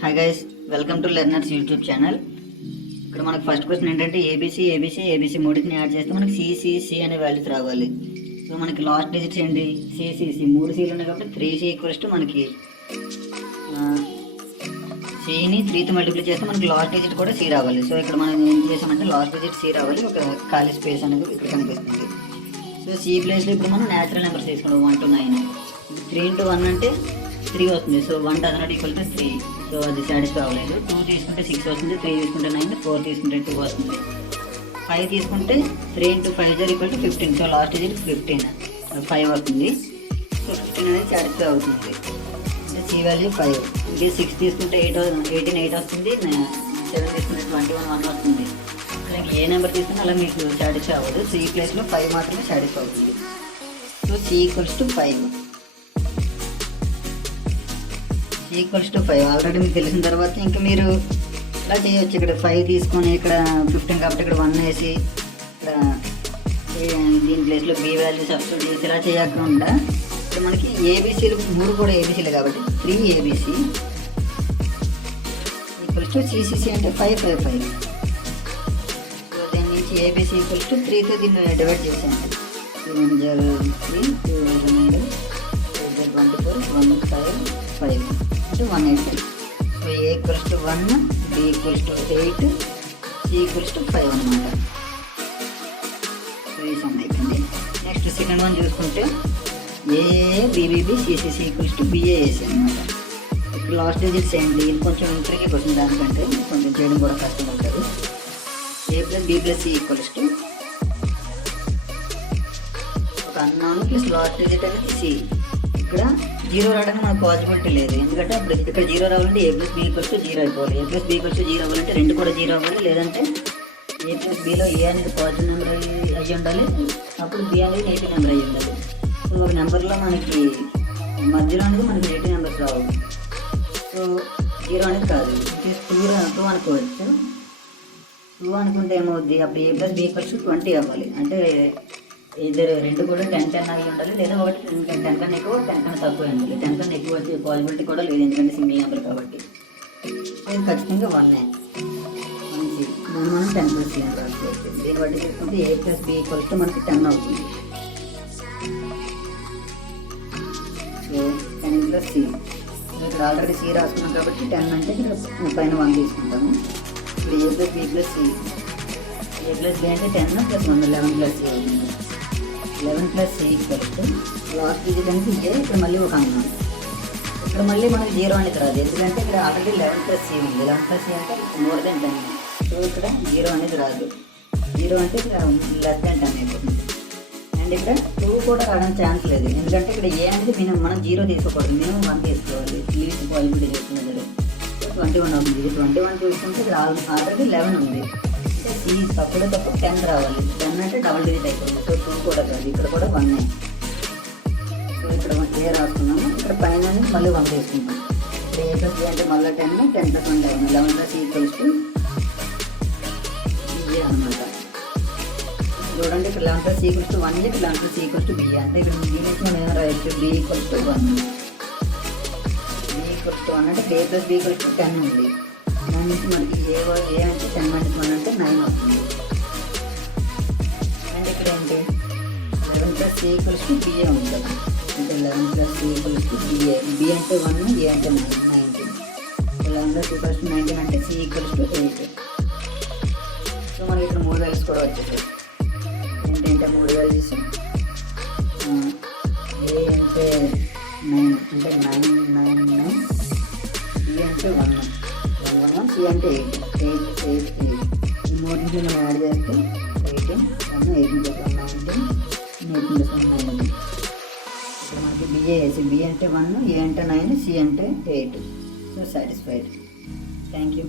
Hi guys, welcome to learners YouTube channel. ఇక్కడ మనకు first question ఏంటంటే ఏబీసీ మూడింటిని యాడ్ చేస్తే మనకి సిసిసి అనే వాల్యూస్ రావాలి. సో మనకి లాస్ట్ డిజిట్స్ ఏంటి సిసిసి, 3 సీలు ఉన్నాయి కాబట్టి 3C ఈక్వల్స్ టు మనకి సిని 3తో మల్టిప్లై చేస్తే మనకి లాస్ట్ డిజిట్ కూడా సి రావాలి. సో ఇక్కడ మనం ఏం చేసామంటే లాస్ట్ డిజిట్ సి రావాలి, ఒక ఖాళీ స్పేస్ అనేది ఇక్కడ కనిపిస్తుంది. సో సి ప్లేస్లో ఇప్పుడు మనం న్యాచురల్ నెంబర్స్ తీసుకున్నాం 1 to 9. 3 into 1 అంటే 3 వస్తుంది. So 1 does not equal to 3. So అది సాటిస్ఫై అవ్వలేదు. 2 తీసుకుంటే 6 వస్తుంది, 3 తీసుకుంటే 9, 4 తీసుకుంటే 2 వస్తుంది. 5 తీసుకుంటే 3 into 5 is equal to 15. So last digit 15, 5 వస్తుంది. సో 15 అనేది సాటిస్ఫై అవుతుంది. అంటే సి వాల్యూ 5. ఇది 6 తీసుకుంటే 18 వస్తుంది, 7 తీసుకుంటే 21 1 వస్తుంది. అలాగే ఏ నెంబర్ తీసుకున్నా అలా మీకు సాటిస్ఫై అవ్వదు. సి ప్లేస్లో 5 మాత్రమే సాటిస్ఫై అవుతుంది. So C equals to 5. Equals to 5 already మీకు తెలిసిన తర్వాత ఇంకా మీరు ఇలా చేయవచ్చు. ఇక్కడ 5 తీసుకొని ఇక్కడ 15 కాబట్టి ఇక్కడ 1 వేసి ఇక్కడ దీని ప్లేస్లో బి వాల్యూ సబ్స్టిట్యూట్ చేసి ఇలా చేయకుండా ఇక్కడ మనకి ఏబీసీలు 3 కూడా ఏబీసీలే కాబట్టి 3ABC ఈక్వల్స్ టు సిసిసి అంటే 5 5 5. సో దీని నుంచి ఏబీసీ ఈక్వల్స్ టు 3తో దీన్ని డివైడ్ చేసాను. 2 0 3 2 9 24 1 5 5 180. So A equals to 1, B equals to 8, C equals to 5 అనమాట. సో ఈ సమ్ అయిపోయింది. నెక్స్ట్ సెకండ్ వన్ చూసుకుంటే ఏబిబిబి సిసిసి ఈక్వల్స్ టు బిఏఏసి అనమాట. ఇప్పుడు లాస్ట్ డిజిట్స్ ఏంటి, ఇది కొంచెం ఇంట్రీకి వస్తుంది, దానికంటే కొంచెం చేయడం కూడా కష్టం ఉంటుంది. A plus B plus C equals to ఒక అన్నాను ప్లస్ లాస్ట్ డిజిట్ అనేది సి. ఇక్కడ 0 రావడానికి మనకు పాసిబిలిటీ లేదు, ఎందుకంటే అప్పుడు ఇక్కడ 0 రావాలంటే ఏ ప్లస్ బి ఈక్వల్స్ టు 0 అయిపోవాలి. ఏ ప్లస్ బి ఈక్వల్స్ టు 0 అవ్వాలంటే 2 కూడా 0 అవ్వాలి, లేదంటే ఏ ప్లస్ బిలో ఏ అనేది పాజిటివ్ నెంబర్ అయ్యి ఉండాలి, అప్పుడు బి అనేది నెగిటివ్ నెంబర్ అయ్యి ఉండాలి. సో ఒక నెంబర్లో మనకి మధ్యలో అనేది మనకి నెగిటివ్ నెంబర్స్ రావు. సో 0 అనేది కాదు, 2 అనుకోవచ్చు. 2 అనుకుంటే ఏమవుద్ది, అప్పుడు ఏ ప్లస్ బి ఈక్వల్స్ టు 20 అవ్వాలి. అంటే ఇద్దరు 2 కూడా 10 10 అవి ఉండాలి, లేదా ఒకటి 10 కన్నా ఎక్కువ 10 కన్నా తక్కువ ఉండాలి. 10 కన్నా ఎక్కువ వచ్చే పాసిబిలిటీ కూడా లేదు, ఎందుకంటే సింగిల్ నెంబర్ కాబట్టి. ఇది ఖచ్చితంగా 1 మనకి మనం 10 ప్లస్ సి అని రాసుకోవచ్చు. దీన్ని బట్టి చూసుకుంటే A plus B equals to మనకి 10 అవుతుంది. సో 10 ప్లస్ సి, ఇక్కడ ఆల్రెడీ సి రాసుకున్నాం కాబట్టి 10 అంటే ఇక్కడ పైన 1 తీసుకుంటాము. ఇప్పుడు A plus B plus C, A plus B అంటే 10 ప్లస్ 1 11 ప్లస్ సి అవుతుంది. 11 plus C equals to last digit అంటే ఇదే. ఇక్కడ మళ్ళీ ఒక అన్నాం, ఇక్కడ మళ్ళీ మనకి 0 అనేది రాదు, ఎందుకంటే ఇక్కడ ఆల్రెడీ 11 ప్లస్ సి ఉంది. 11 ప్లస్ సి అంటే మోర్ దెన్ 10. సో ఇక్కడ 0 అనేది రాదు. 0 అంటే ఇక్కడ లెస్ దెన్ 10 అయిపోతుంది. అండ్ ఇక్కడ 2 కూడా రావడానికి ఛాన్స్ లేదు, ఎందుకంటే ఇక్కడ ఏ అనేది మనం 0 తీసుకోకూడదు, మినిమం 1 తీసుకోవాలి. లీస్ట్ పాసిబిలిటీ చేస్తున్నది 21 అవుతుంది. ఇది 21 చూసుకుంటే ఇక్కడ ఆల్రెడీ 11 ఉంది. సి తప్పుడు 10 రావాలి. 10 అంటే డబుల్ డిజిట్ అయిపోయింది. సో 2 కూడా కాదు, ఇక్కడ కూడా 1. సో ఇక్కడ ఏ రాసుకున్నాము, ఇక్కడ పైన మళ్ళీ 1 తీసుకుంటాం. ఇక్కడ ఏ ప్లస్ బి అంటే మళ్ళీ 10 10 plus 1 11 plus equals to BA అనమాట. చూడండి, ఇక్కడ 11 ప్లస్ ఈక్వల్స్ టు 1, ఇక్కడ 11 ప్లస్ ఈక్వల్స్ టు బిఏ. అంటే ఇక్కడ బి నుంచి మనం ఏమైనా రాయొచ్చు, B equals to 1. B equals to 1 అంటే A plus B equals to 10 ఉంది. దాని నుంచి మనకి ఏ అంటే 10 - 1 అంటే 9 అవుతుంది. అండ్ ఇక్కడ ఏంటి 11 plus C equals to BA ఉంది కదా, అంటే 11 plus C equals to BA. B అంటే 1, ఏ అంటే 19. 11 ప్లస్ ఈక్వల్స్ టు 19 అంటే సి ఈక్వల్స్ టు 8. సో మనకి ఇక్కడ 3 వాల్యూస్ కూడా వచ్చేసాయి. ఏంటంటే 3 వాల్యూస్, ఏ అంటే 9 అంటే 9 9 9, బి అంటే 1 1 సి అంటే 8 8 8. ఈ 3 నుంచి మనం యాడ్ చేస్తే 18 1 18 ప్లస్ 1 19 18 ప్లస్ 1 19. ఇక్కడ మనకి బిఏ వేసి బి అంటే 1, ఏ అంటే 9, సి అంటే 8. So satisfied. Thank you.